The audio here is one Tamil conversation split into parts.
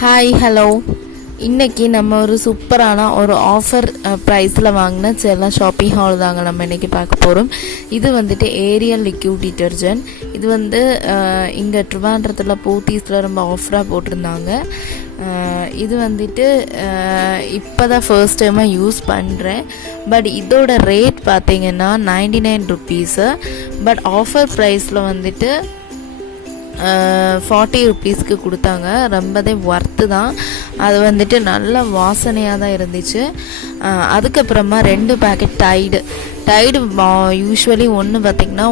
ஹாய் ஹலோ, இன்றைக்கி நம்ம ஒரு சூப்பரான ஒரு ஆஃபர் ப்ரைஸில் வாங்கின சில ஷாப்பிங் ஹால் தாங்க நம்ம இன்றைக்கி பார்க்க போகிறோம். இது வந்துட்டு ஏரியல் லிக்யூட் டிட்டர்ஜென்ட். இது வந்து இங்கே ட்ரிவாண்ட்ரத்தில் போத்தீஸில் ரொம்ப ஆஃபராக போட்டிருந்தாங்க. இது வந்துட்டு இப்போ தான் ஃபர்ஸ்ட் டைமாக யூஸ் பண்ணுறேன். பட் இதோட ரேட் பார்த்திங்கன்னா 99 ருப்பீஸு. பட் ஆஃபர் ப்ரைஸில் வந்துட்டு 40 ருப்பீஸ்க்கு கொடுத்தாங்க. ரொம்பவே ஒர்த்து தான். அது வந்துட்டு நல்ல வாசனையாக தான் இருந்துச்சு. அதுக்கப்புறமா 2 பேக்கெட் டைடு யூஸ்வலி ஒன்று பார்த்திங்கன்னா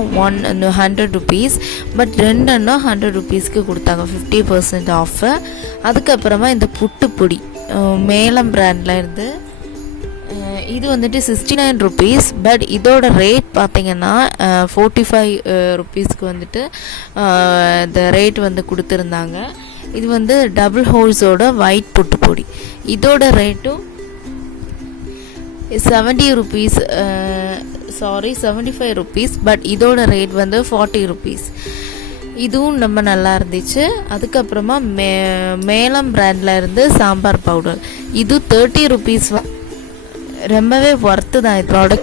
100 ருப்பீஸ். பட் 2 100 ருப்பீஸ்க்கு கொடுத்தாங்க, 50% ஆஃபு. அதுக்கப்புறமா இந்த புட்டுப்பொடி மேலம் பிராண்டில் இருந்து இது வந்துட்டு 69 ருப்பீஸ். பட் இதோட ரேட் பார்த்திங்கன்னா 45 ருப்பீஸ்க்கு வந்துட்டு இந்த ரேட் வந்து கொடுத்துருந்தாங்க. இது வந்து டபுள் ஹோல்ஸோட ஒயிட் புட்டுப்பொடி. இதோட ரேட்டும் 70 ருப்பீஸ், 75 ருப்பீஸ். பட் இதோட ரேட் வந்து 40 ருப்பீஸ். இதுவும் ரொம்ப நல்லா இருந்துச்சு. அதுக்கப்புறமா மேலம் பிராண்டில் இருந்து சாம்பார் பவுடர், இது 30 ருப்பீஸ். ரொம்பவே ஒர்த்து தான் இது ப்ராடக்ட்.